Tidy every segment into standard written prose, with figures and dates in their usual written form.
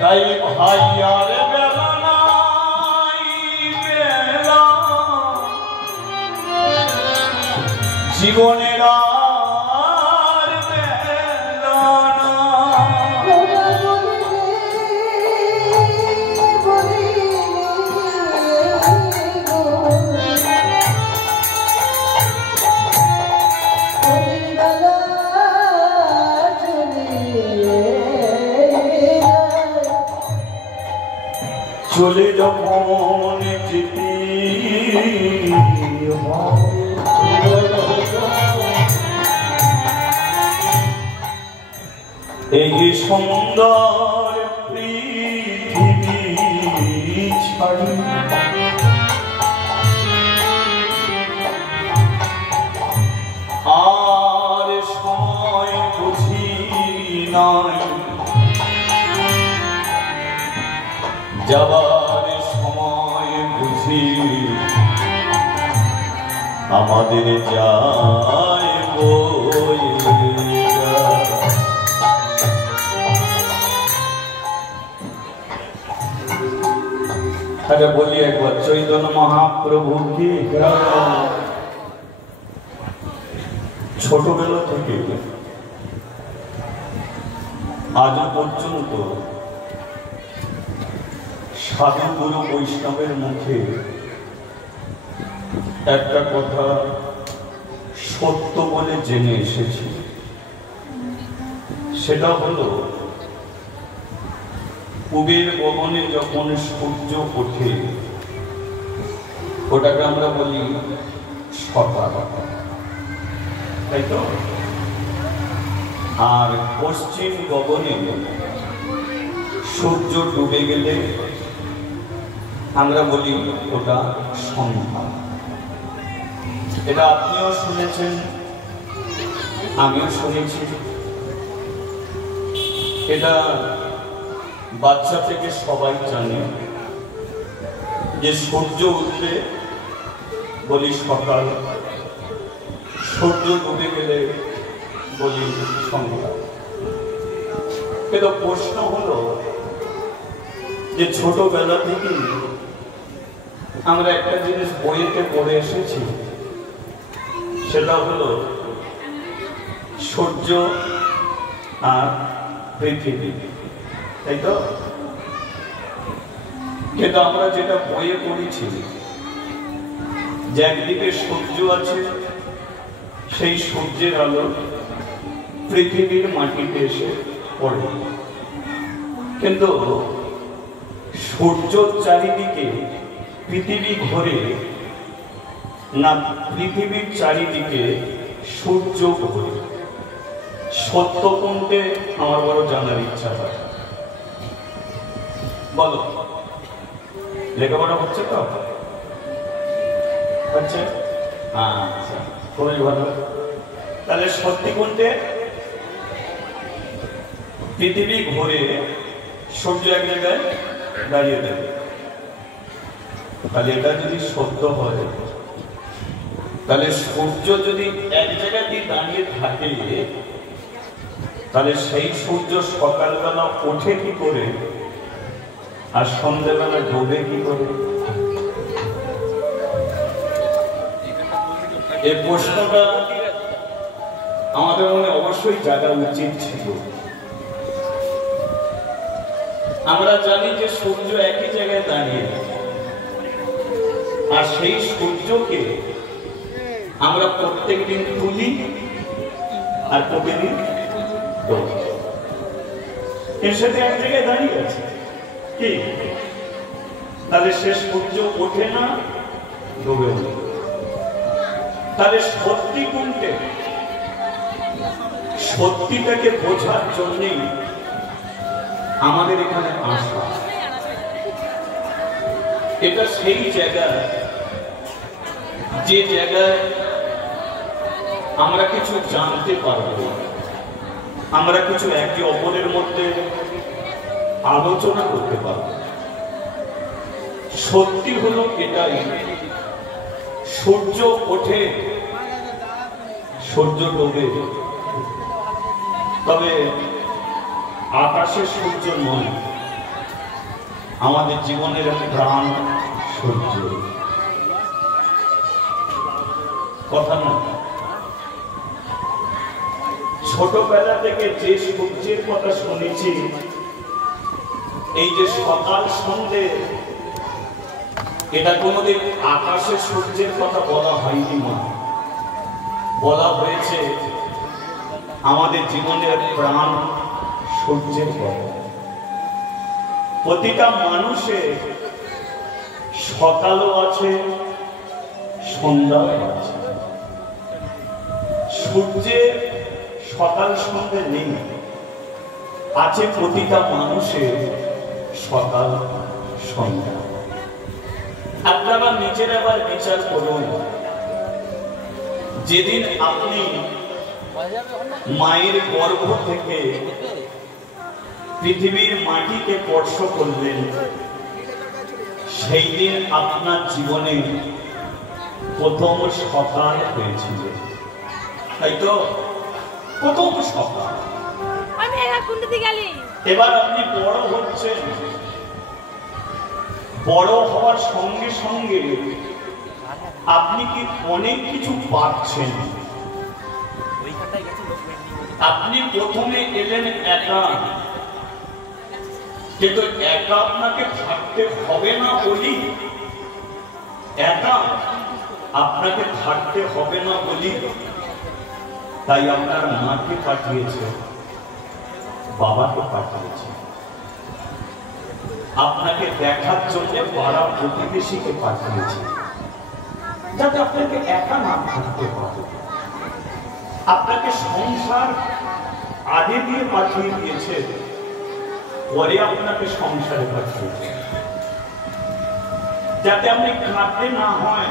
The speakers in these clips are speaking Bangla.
তাই ভাইয়ার বেলা নাই বেলা জীবনের আর বেলা না চলে যখন যেতে এই সুন্দর পৃথিবী ছাড়ি আর সময় বুঝি নাই যাবার সময় বুঝি আমাদের যায় আরে বলি একবার চৈতন্য মহাপ্রভু কি ছোটবেলা থেকে আজ পর্যন্ত সাধু গুরু বৈষ্ণবের মুখে একটা কথা সত্য বলে জেনে এসেছি, সেটা হলো পূবের গগনে যখন সূর্য ওঠে ওটাকে আমরা বলি সকাল, তাই তো? আর পশ্চিম গগনে সূর্য ডুবে গেলে আমরা বলি ওটা সন্ধ্যা। এটা আপনিও শুনেছেন, আমিও শুনেছি। এটা বাচ্চা থেকে সবাই জানে যে সূর্য উঠলে বলি সকাল, সূর্য ডুবে গেলে বলি সন্ধ্যা। কিন্তু প্রশ্ন হলো যে ছোটবেলা থেকে আমরা একটা জিনিস বইতে পড়ে এসেছি, সেটা হলো সূর্য আর পৃথিবী, তাই তো? কিন্তু আমরা যেটা বইয়ে পড়েছি যে একদিকে সূর্য আছে, সেই সূর্যের আলো পৃথিবীর মাটিতে এসে পড়ে, কিন্তু সূর্যর চারিদিকে পৃথিবী ঘোরে না, পৃথিবীর চারিদিকে সূর্য ঘোরে। সত্য কোনটা আমার বড় জানার ইচ্ছা হয়, বলো? লেখাপড়া হচ্ছে তো? হচ্ছে? আচ্ছা, খুবই ভালো। তাহলে সত্যি কোনটা? পৃথিবী ঘুরে সূর্য এক জায়গায় দাঁড়িয়ে দেবে। তাহলে এটা যদি সত্য হয়, তাহলে সূর্য যদি এক জায়গায় দাঁড়িয়ে থাকে, তাহলে সেই সূর্য সকালবেলা ওঠে কি করে আর সন্ধ্যাবেলা ডোবে কি করে? এই প্রশ্নটা আমাদের মনে অবশ্যই জাগা উচিত ছিল। আমরা জানি যে সূর্য একই জায়গায় দাঁড়িয়ে, আর সেই সূর্যকে আমরা প্রত্যেকদিন তুলি আর প্রতিদিন ডোবাই। এর সাথে এক জায়গায় দাঁড়িয়ে আছে কি? তাহলে সে সূর্য ওঠে না, ডোবে না। তাহলে সত্যি কোনটা? সত্যিটাকে বোঝার জন্যই আমাদের এখানে আসা। এটা সেই জায়গা যে জায়গায় আমরা কিছু জানতে পারবো, আমরা কিছু একে অপরের মধ্যে আলোচনা করতে পারবো। সত্যি হলো এটাই, সূর্য ওঠে, সূর্য ডোবে, তবে আকাশে সূর্য নয়, আমাদের জীবনের প্রাণ সূর্য, কথা না। ছোটবেলা থেকে যে সূর্যের কথা শুনেছি, এই যে সকাল সন্ধ্যে, এটা কোনোদিন আকাশে সূর্যের কথা বলা হয়নি মা, বলা হয়েছে আমাদের জীবনের প্রাণ সূর্যের কথা। প্রতিটা মানুষের সকালও আছে, সন্ধ্যাও আছে। সূর্যের সকাল সন্ধ্যে নেই, আছে প্রতিটা মানুষের সকাল সন্ধ্যা। আপনারা নিজের আবার বিচার করুন, যেদিন আপনি মায়ের গর্ভ থেকে পৃথিবীর মাটিতে স্পর্শ করলেন, সেই দিন আপনার জীবনে প্রথম সকাল হয়েছিল, তাই তো? প্রথম সকাল। এবার আপনি বড় হচ্ছেন, বড় হওয়ার সঙ্গে সঙ্গে আপনি কি অনেক কিছু পাচ্ছেন। আপনি প্রথমে এলেন একা, কিন্তু একা আপনাকে থাকতে হবে না বলি, একা আপনাকে থাকতে হবে না বলি তাই আপনার মাকে পাঠিয়েছে, বাবাকে পাঠিয়েছে, আপনাকে দেখার জন্য পাড়া প্রতিবেশীকে পাঠিয়েছে, যাতে আপনাকে একা না থাকতে পারে। আপনাকে সংসার আগে দিয়ে পাঠিয়ে দিয়েছে, পরে আপনাকে সংসারে পাঠিয়েছে, যাতে আপনি কাঁদতে না হয়,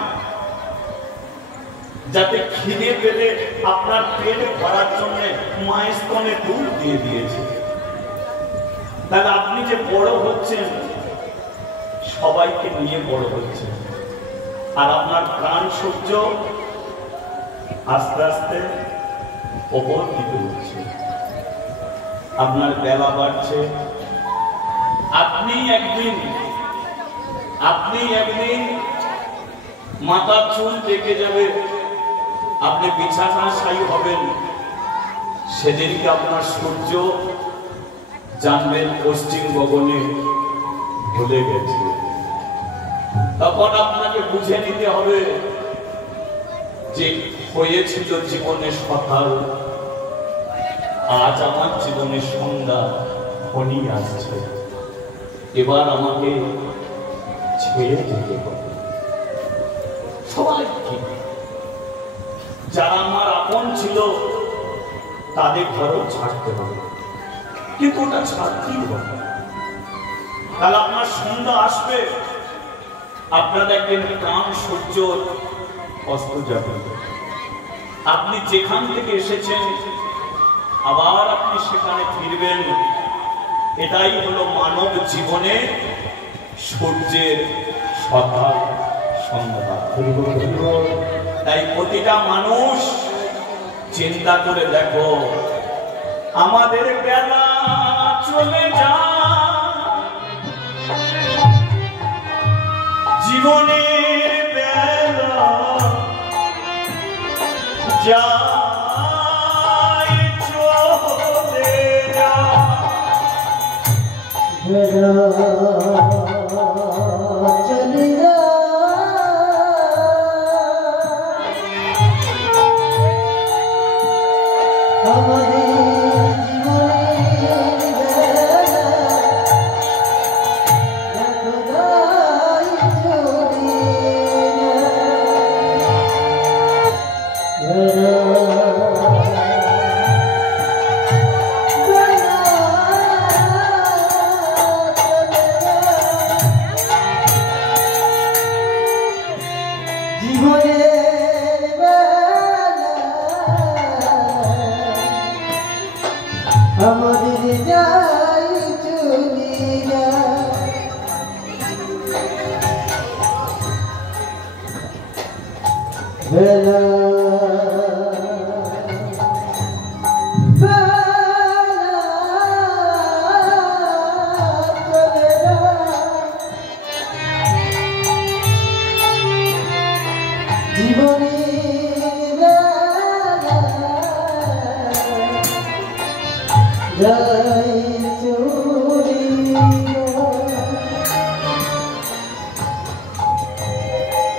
যাতে খিদে পেলে আপনার পেট ভরার জন্য মায়ের স্তনে দুধ দিয়ে দিয়েছে। তাহলে আপনি যে বড় হচ্ছেন, সবাইকে নিয়ে বড় হচ্ছেন, আর আপনার প্রাণ সূর্য আস্তে আস্তে ওপর দিকে উঠছে, আপনার বেলা বাড়ছে। আপনি একদিন মাথার চুল পেকে যাবে, আপনি বিছানা শায়ী হবেন, সেদিনকে আপনার সূর্য জানবেন পশ্চিম গগনে ভুলে গেছে। তখন আপনাকে বুঝে নিতে হবে যে হয়েছিল জীবনের সকাল, আজ আমার জীবনের সন্ধ্যা ঘনিয়ে আসছে, এবার আমাকে ছেড়ে যেতে হবে। সবাই যারা আমার আপন ছিল তাদের ঘরও ছাড়তে হবে, কিন্তু ওটা ছাড়তেই হবে। তাহলে আপনার সন্ধ্যা আসবে, আপনার একদিন প্রাণ সূর্য অস্ত যাবে, আপনি যেখান থেকে এসেছেন আবার আপনি সেখানে ফিরবেন। এটাই হলো মানব জীবনে সূর্যের সকাল সন্ধ্যা। তাই প্রতিটা মানুষ চিন্তা করে দেখো, আমাদের বেলা চলে যায়, জীবনের বেলা যায় চলে যায়।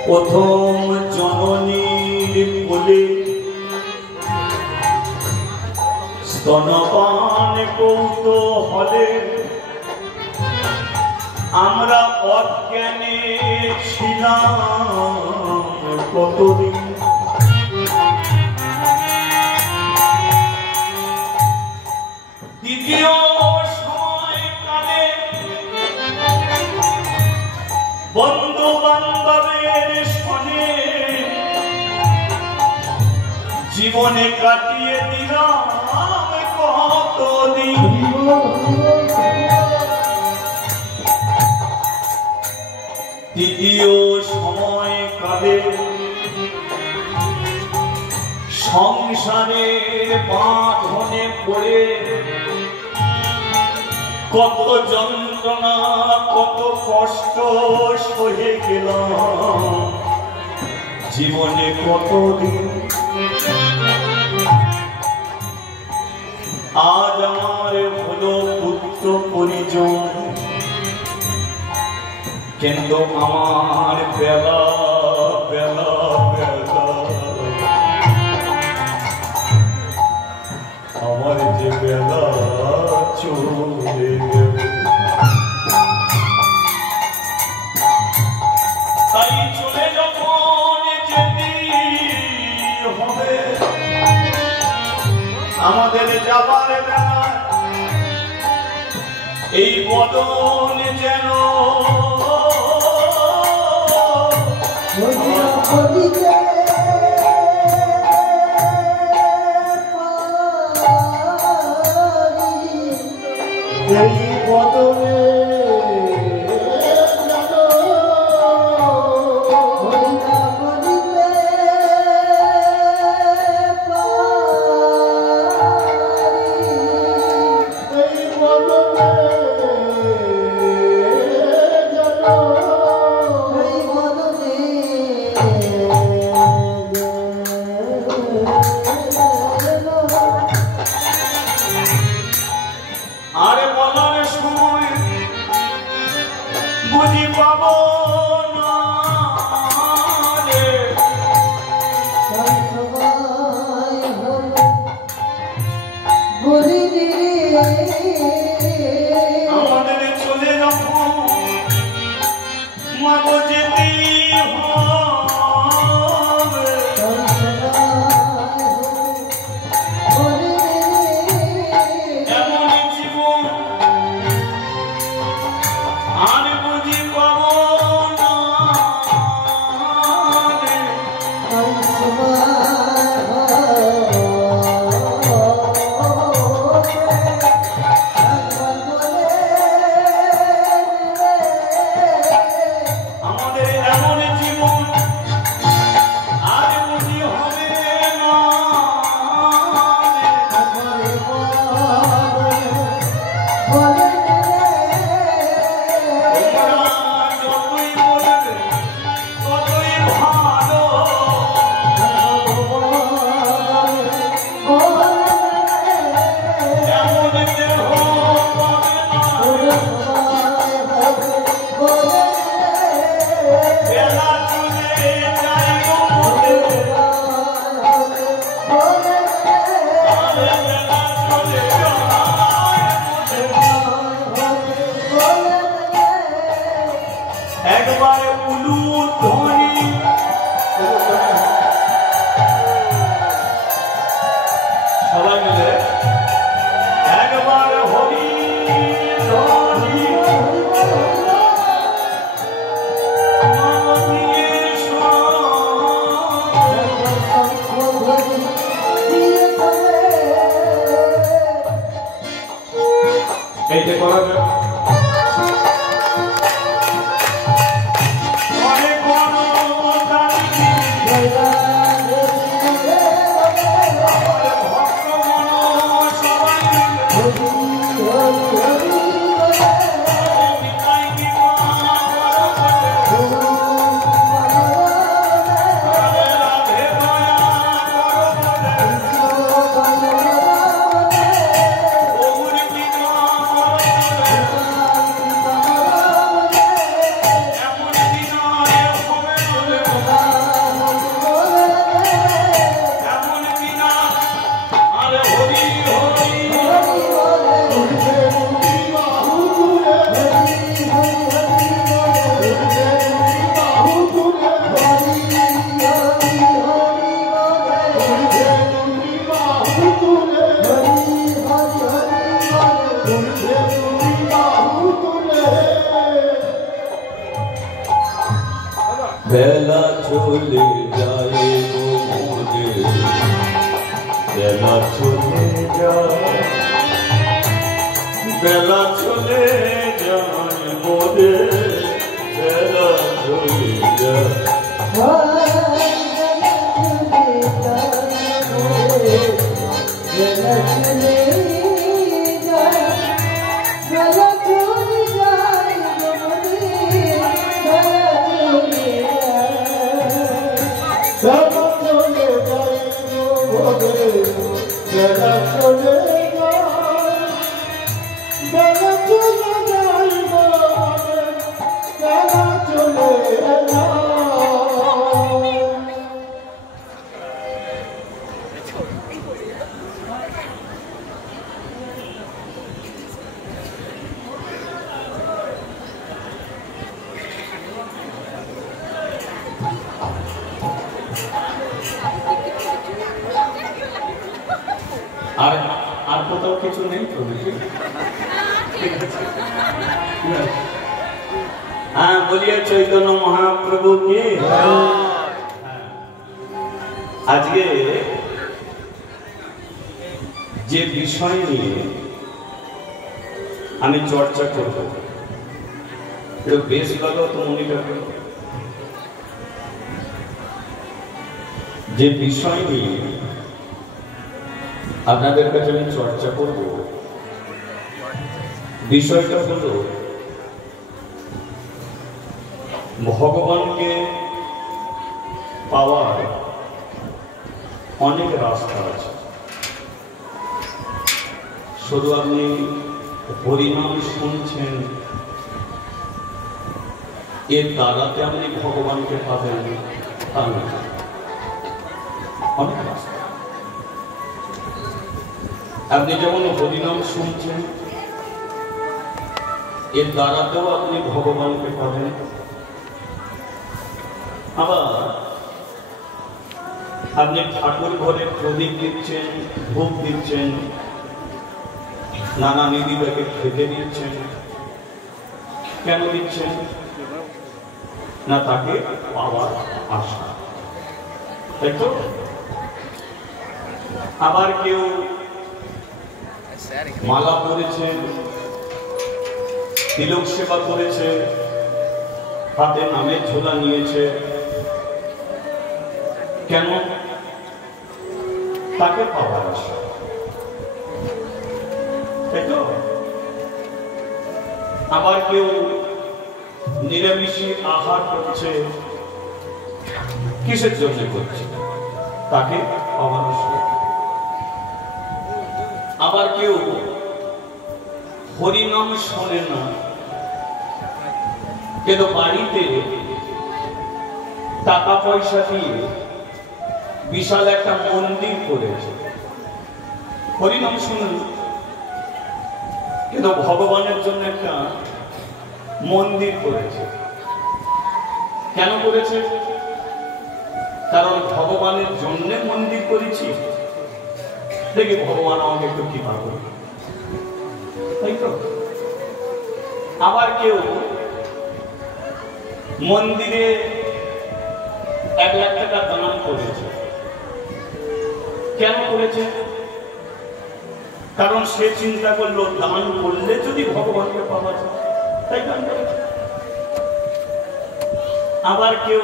প্রথম জননীর কোলে স্তনপান কৌতূহলে আমরা অজ্ঞানে ছিলাম কতদিন। দ্বিতীয় সময়কালে বন্ধু বান্ধবের সনে জীবনে কাটিয়ে দিলাম কতদিন। তৃতীয় সময়কালে সংসারের বাঁধনে পড়ে কত যন্ত্রণা কত কষ্ট সহে গেলাম জীবনে কতদিন। আজ আমার হলো পুত্র পরিজন, কিন্তু আমার বেলা বেলা বেলা আমার যে বেলা চলে গেল। তাই চলে যখন যেতে হবে আমাদের যাবার বেলা এই বদন যেন এই বদনে বেলা চলে যায় গো মোরে, বেলা চলে যায়, বেলা চলে যায় মোরে, বেলা চলে যায়, আর কোথাও কিছু নেই তো? হ্যাঁ, বলিয়ে চৈতন্য মহাপ্রভু কি। আজকে যে বিষয় নিয়ে আমি চর্চা করব, বেশ ভালো তো মনে রাখবেন। যে বিষয় নিয়ে আপনাদের কাছে আমি চর্চা করব, বিষয়টা হলো ভগবানকে পাওয়ার অনেক রাস্তা আছে। শুধু আপনি হরিনাম শুনছেন, এর দ্বারাতে আপনি ভগবানকে পাবেন তা না, অনেক রাস্তা। আপনি যেমন হরিনাম শুনছেন, এর দ্বারাতেও আপনি ভগবানকে পাবেন। আবার আপনি ঠাকুর ঘরে প্রদীপ দিচ্ছেন, ভোগ দিচ্ছেন, নানা নিধিটাকে খেতে দিচ্ছেন, কেন দিচ্ছেন না? তাকে পাওয়ার আশা, তাই তো? আবার কেউ মালা পরেছে, তিলক সেবা করেছে, হাতে নামের ঝোলা নিয়েছে, কেন? তাকে পাওয়ার আশা, তাই তো? আবার কেউ নিরামিষী আহার করছে, কিসের জন্য করছে? তাকে পাওয়ার আশা। আবার কেউ হরিনাম শোনে না, কিন্তু বাড়িতে টাকা পয়সা দিয়ে বিশাল একটা মন্দির করেছে। হরিনাম শুনুন, কিন্তু ভগবানের জন্য একটা মন্দির করেছে। কেন করেছে? কারণ ভগবানের জন্য মন্দির করেছি, দেখি ভগবান আমাকে একটু কৃপা করবে, তাই তো? আবার কেউ মন্দিরে 1 লাখ টাকা দান করেছে। কেন করেছে? কারণ সে চিন্তা করলো দান করলে যদি ভগবানকে পাওয়া যায়, তাই দান করেছে। আবার কেউ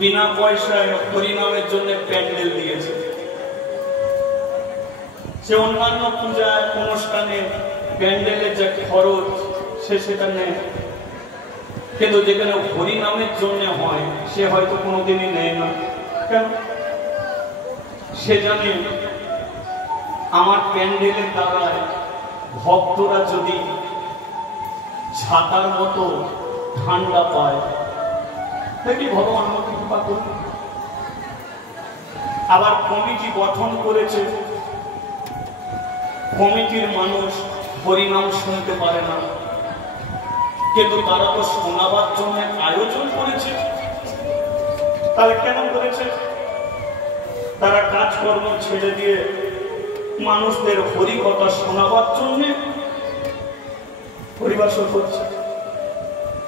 বিনা পয়সায় হরিনামের জন্য প্যান্ডেল দিয়েছে। সে অন্যান্য পূজা অনুষ্ঠানে প্যান্ডেলের যে খরচ সে সেটা নেয়, কিন্তু যেখানে হরিনামের জন্য হয় সে হয়তো কোনোদিনই নেয় না। কেন? সে জানে আমার প্যান্ডেলের দ্বারায় ভক্তরা যদি ছাতার মতো ঠান্ডা পায়, দেখি ভগবান আমাকে কৃপা করবে। আবার কমিটি গঠন করেছে, কমিটির মানুষ হরিনাম শুনতে পারে না, কিন্তু তারা তো শোনাবার জন্য আয়োজন করেছে। তাহলে কেন করেছে? তারা কাজকর্ম ছেড়ে দিয়ে মানুষদের হরিকথা শোনাবার জন্য হরিবাসর করছে।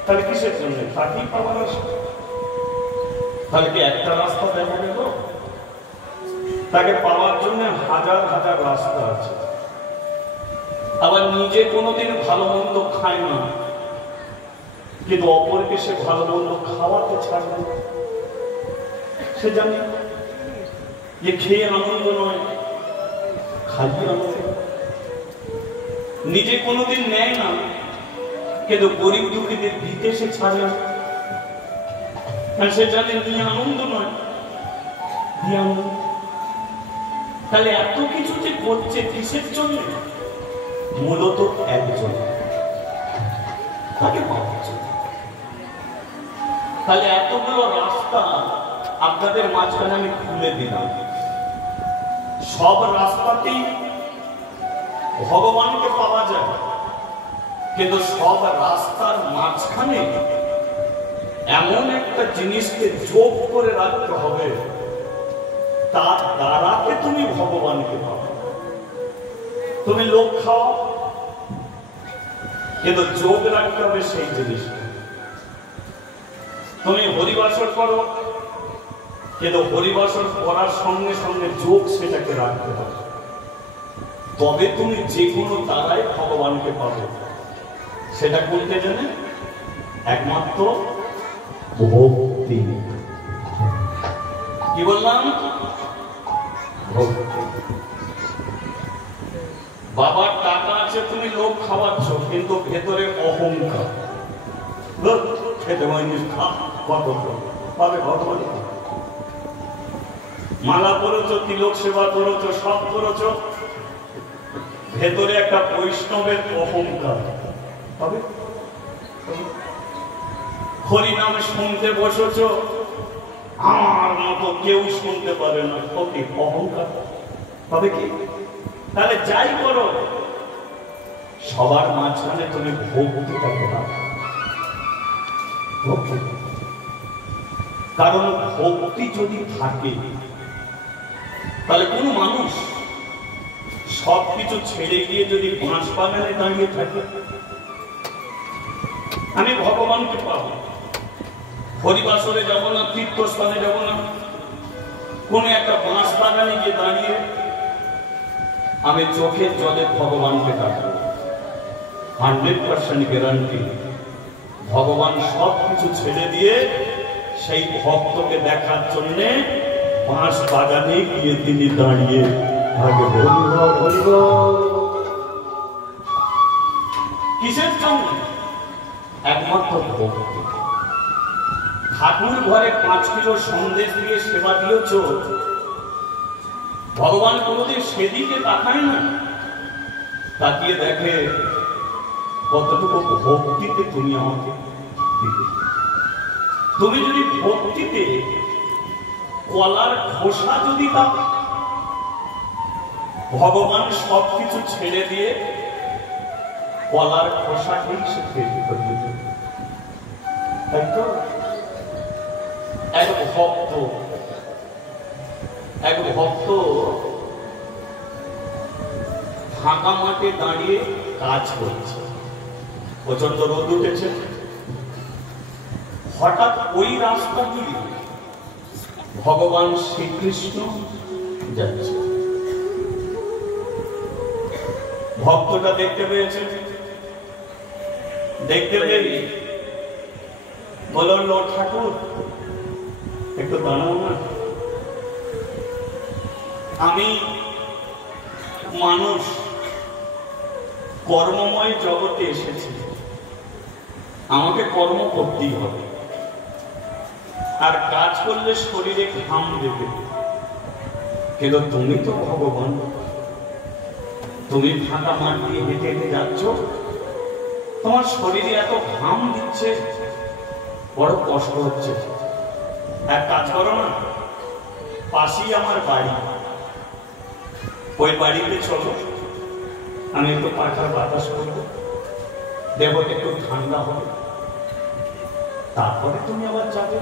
তাহলে কিসের জন্য? তাকেই পাওয়ার আশা। তাহলে কি একটা রাস্তা দেখা গেল? তাকে পাওয়ার জন্য হাজার হাজার রাস্তা আছে। আবার নিজে কোনোদিন ভালো মন্দ খায় না, কিন্তু অপরকে সে ভালো মন্দ খাওয়াতে ছাড়বে। সে জানে যে খেয়ে আনন্দ নয়, খালি আনন্দ। নিজে কোনোদিন নেয় না, কিন্তু গরিব দুঃখীদের দিতে সে ছাড়ে না। সে জানে নিয়ে আনন্দ নয়, দিয়ে আনন্দ। তাহলে এত কিছু যে করছে কিসের জন্য? মূলত একজন, তাকে পাওয়ার জন্য। তাহলে এতগুলো রাস্তা আপনাদের মাঝখানে আমি খুলে দিলাম। সব রাস্তাতেই ভগবানকে পাওয়া যায়, কিন্তু সব রাস্তার মাঝখানে এমন একটা জিনিসকে যোগ করে রাখতে হবে, তার দ্বারাতে তুমি ভগবানকে পাবে। তুমি লোক খাও, কিন্তু যোগ রাখতে হবে সেই জিনিসটা। তুমি হরিবাসর করো, কিন্তু হরিবাসর করার সঙ্গে সঙ্গে যোগ সেটাকে রাখতে হবে। তবে তুমি যে কোনো দ্বারাই ভগবানকে পাবে। সেটা করতে জানে একমাত্র ভক্তি। কি বললাম? ভক্তি। বাবার টাকা আছে, তুমি লোক খাওয়াচ্ছ, কিন্তু ভেতরে অহংকার। খেতে পাবে ভগবান। মালা করেছ, তিলক সেবা করেছ, সব করেছ, ভেতরে একটা বৈষ্ণবের অহংকার হবে। হরি নামে শুনতে বসেছ, আমার মতো কেউ শুনতে পারে না, ওকে অহংকার হবে কি? তাহলে যাই করো, সবার মাঝখানে তুমি ভক্তিটাকে রাখো। কারণ ভক্তি যদি থাকে, তাহলে কোন মানুষ সবকিছু ছেড়ে গিয়ে যদি বাঁশ বাগানে দাঁড়িয়ে থাকে, আমি ভগবানকে পাবো, হরিবাসরে যাব না, তীর্থস্থানে যাব না, কোন একটা বাঁশ বাগানে গিয়ে দাঁড়িয়ে আমি চোখের জলে ভগবানকে ডাকবো, 100% গ্যারান্টি। ভগবান সবকিছু ছেড়ে দিয়ে সেই ভক্তকে দেখার জন্য বাঁশ বাগানে গিয়ে তিনি দাঁড়িয়ে থাকবে। কিসের জন্য? একমাত্র ভক্তি। ঠাকুর ঘরে 5 কিলো সন্দেশ দিয়ে সেবা দিয়েছ, ভগবান কোনোদিন সেদিকে তাকায় না, তাকিয়ে দেখে কতটুকু ভক্তিতে তুমি আমাকে দিতে। তুমি যদি ভক্তিতে কলার খোসা যদি দাও, ভগবান সবকিছু ছেড়ে দিয়ে কলার খোসাকেই সে তৈরি করে দিতে। তাই তো এক ভক্ত ফাঁকা মাঠে দাঁড়িয়ে কাজ করছে, প্রচন্ড রোদ উঠেছে, হঠাৎ ওই রাস্তা দিয়ে ভগবান শ্রীকৃষ্ণ যাচ্ছে। ভক্তটা দেখতে পেয়েছে, দেখতে পেয়ে বলল, ঠাকুর একটু দাঁড়াও না, আমি মানুষ, কর্মময় জগতে এসেছি, আমাকে কর্ম করতেই হবে, আর কাজ করলে শরীরে ঘাম দেবে, কিন্তু তুমি তো ভগবান, তুমি ফাঁকা মাঠ দিয়ে হেঁটে হেঁটে যাচ্ছ, তোমার শরীরে এত ঘাম দিচ্ছে, বড় কষ্ট হচ্ছে, এক কাজ করো না, পাশেই আমার বাড়ি, ওই বাড়িতে চলো, আমি একটু পাখার বাতাস করবো, দেহটা একটু ঠান্ডা হবে, তারপরে তুমি আবার যাবে।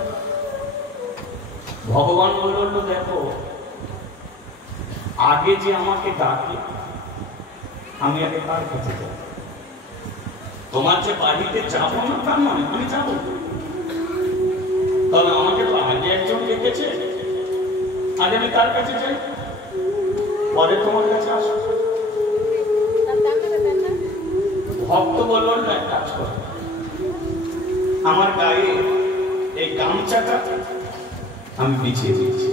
ভগবান বলল, দেখো আগে যে আমাকে ডাকে আমি আগে তার কাছে যাব। তোমার যে বাড়িতে যাবো না তার নয়, আমি যাবো, তবে আমাকে তো আগে একজন ডেকেছে, আগে আমি তার কাছে যাই, পরে তোমার কাছে আসো। ভক্ত বলবেন না, এক কাজ করো, আমার গায়ে এই গামছাটা আমি বিছিয়ে দিয়েছি,